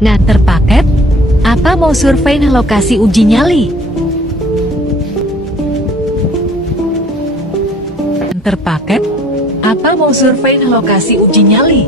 Nganter paket? Apa mau survei lokasi uji nyali? Nganter paket? Apa mau survei lokasi uji nyali?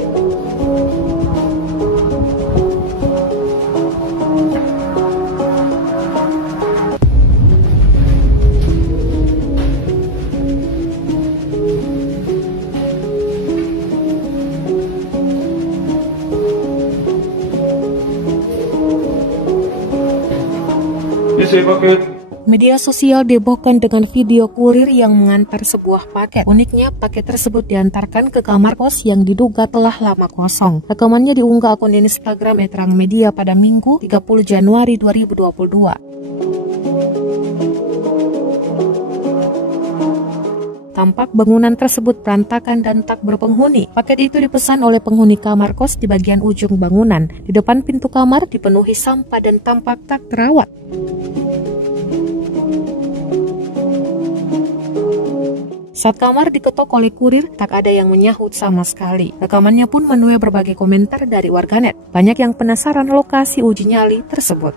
Media sosial dihebohkan dengan video kurir yang mengantar sebuah paket. Uniknya, paket tersebut diantarkan ke kamar kos yang diduga telah lama kosong. Rekamannya diunggah akun Instagram Eterang Media pada Minggu 30 Januari 2022. Tampak bangunan tersebut berantakan dan tak berpenghuni. Paket itu dipesan oleh penghuni kamar kos di bagian ujung bangunan. Di depan pintu kamar dipenuhi sampah dan tampak tak terawat. Saat kamar diketok oleh kurir, tak ada yang menyahut sama sekali. Rekamannya pun menuai berbagai komentar dari warganet. Banyak yang penasaran lokasi uji nyali tersebut.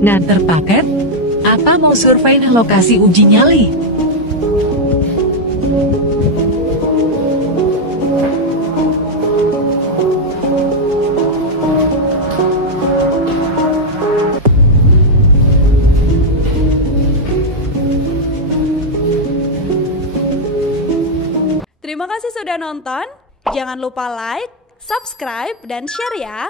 Nganter paket? Apa mau survei lokasi uji nyali? Terima kasih sudah nonton. Jangan lupa like, subscribe, dan share ya.